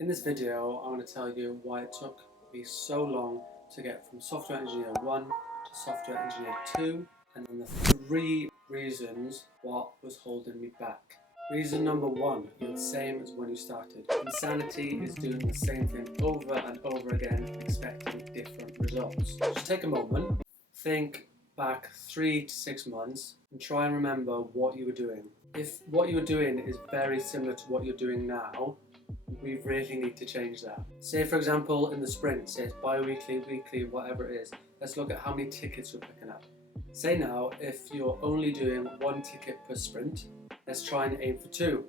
In this video, I want to tell you why it took me so long to get from Software Engineer 1 to Software Engineer 2, and then the 3 reasons what was holding me back. Reason number 1, you're the same as when you started. Insanity is doing the same thing over and over again, expecting different results. Just take a moment, think back 3 to 6 months, and try and remember what you were doing. If what you were doing is very similar to what you're doing now, we really need to change that. Say for example in the sprint, say it's bi-weekly, weekly, whatever it is. Let's look at how many tickets you're picking up. Say now, if you're only doing 1 ticket per sprint, let's try and aim for 2,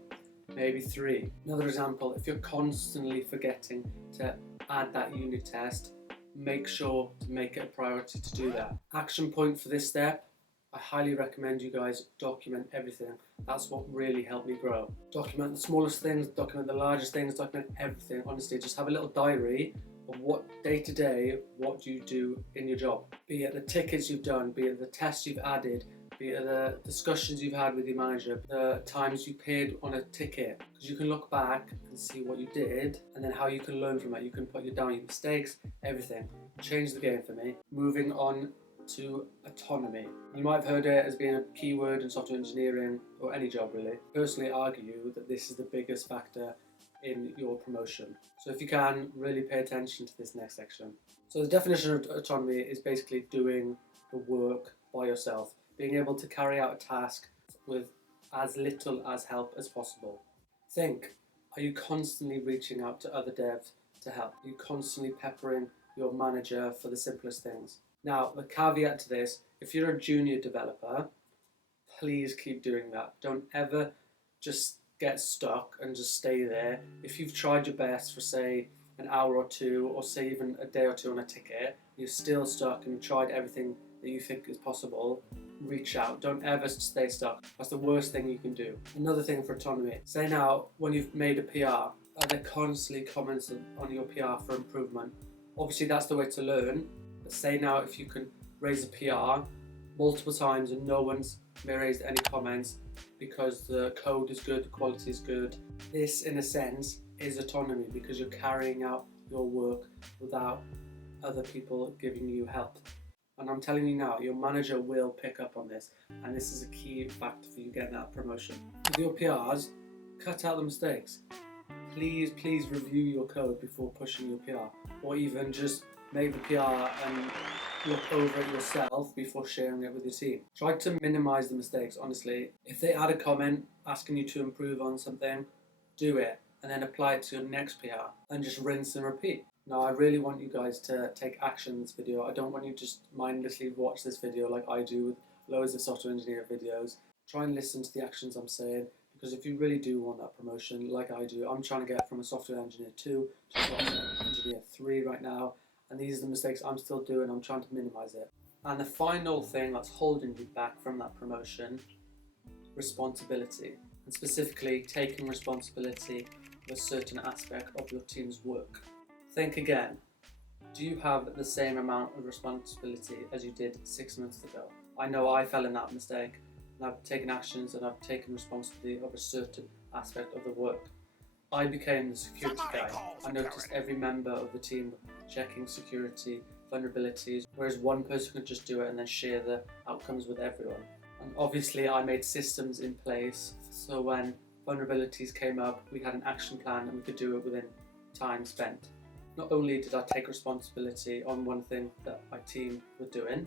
maybe 3. Another example, if you're constantly forgetting to add that unit test, make sure to make it a priority to do that. Action point for this step, I highly recommend you guys document everything. That's what really helped me grow. Document the smallest things, document the largest things, document everything. Honestly, just have a little diary of what day to day, what you do in your job. Be it the tickets you've done, be it the tests you've added, be it the discussions you've had with your manager, the times you paid on a ticket. Because you can look back and see what you did and then how you can learn from it. You can put down your mistakes, everything. Change the game for me. Moving on to autonomy. You might have heard it as being a keyword in software engineering or any job really. Personally argue that this is the biggest factor in your promotion. So if you can, really pay attention to this next section. So the definition of autonomy is basically doing the work by yourself, being able to carry out a task with as little as help as possible. Think, are you constantly reaching out to other devs to help? Are you constantly peppering your manager for the simplest things? Now, the caveat to this, if you're a junior developer, please keep doing that. Don't ever just get stuck and just stay there. If you've tried your best for, say, an hour or 2, or say even a day or 2 on a ticket, you're still stuck and tried everything that you think is possible, reach out. Don't ever stay stuck. That's the worst thing you can do. Another thing for autonomy, say now, when you've made a PR, are there constantly comments on your PR for improvement? Obviously, that's the way to learn. Say now if you can raise a PR multiple times and no one's raised any comments because the code is good, the quality is good. This in a sense is autonomy because you're carrying out your work without other people giving you help. And I'm telling you now, your manager will pick up on this, and this is a key factor for you getting that promotion. With your PRs, cut out the mistakes. Please review your code before pushing your PR, or even just make the PR and look over it yourself before sharing it with your team. Try to minimize the mistakes, honestly. If they add a comment asking you to improve on something, do it and then apply it to your next PR and just rinse and repeat. Now, I really want you guys to take action in this video. I don't want you to just mindlessly watch this video like I do with loads of software engineer videos. Try and listen to the actions I'm saying, because if you really do want that promotion, like I do, I'm trying to get from a software engineer 2 to software engineer 3 right now. And these are the mistakes I'm still doing. I'm trying to minimize it. And the final thing that's holding you back from that promotion, responsibility. And specifically, taking responsibility for a certain aspect of your team's work. Think again. Do you have the same amount of responsibility as you did 6 months ago? I know I fell in that mistake, and I've taken actions and I've taken responsibility of a certain aspect of the work. I became the security guy. I noticed every member of the team checking security vulnerabilities, whereas one person could just do it and then share the outcomes with everyone. And obviously I made systems in place so when vulnerabilities came up, we had an action plan and we could do it within time spent. Not only did I take responsibility on one thing that my team were doing,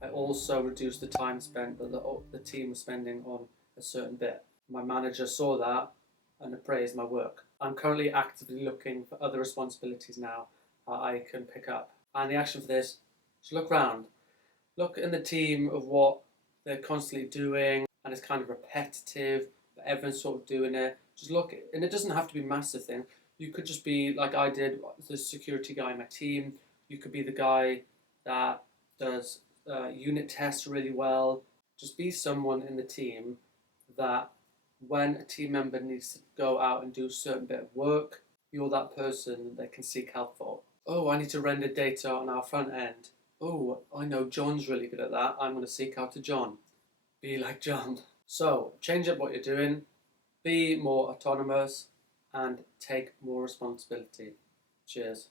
I also reduced the time spent that the team was spending on a certain bit. My manager saw that and appraised my work. I'm currently actively looking for other responsibilities now I can pick up. And the action for this, just look around. Look in the team of what they're constantly doing, and it's kind of repetitive, but everyone's sort of doing it. Just look, and it doesn't have to be a massive thing. You could just be, like I did, the security guy in my team. You could be the guy that does unit tests really well. Just be someone in the team that when a team member needs to go out and do a certain bit of work, you're that person they can seek help for. Oh, I need to render data on our front end. Oh, I know John's really good at that. I'm going to seek out to John. Be like John. So, change up what you're doing. Be more autonomous. and take more responsibility. Cheers.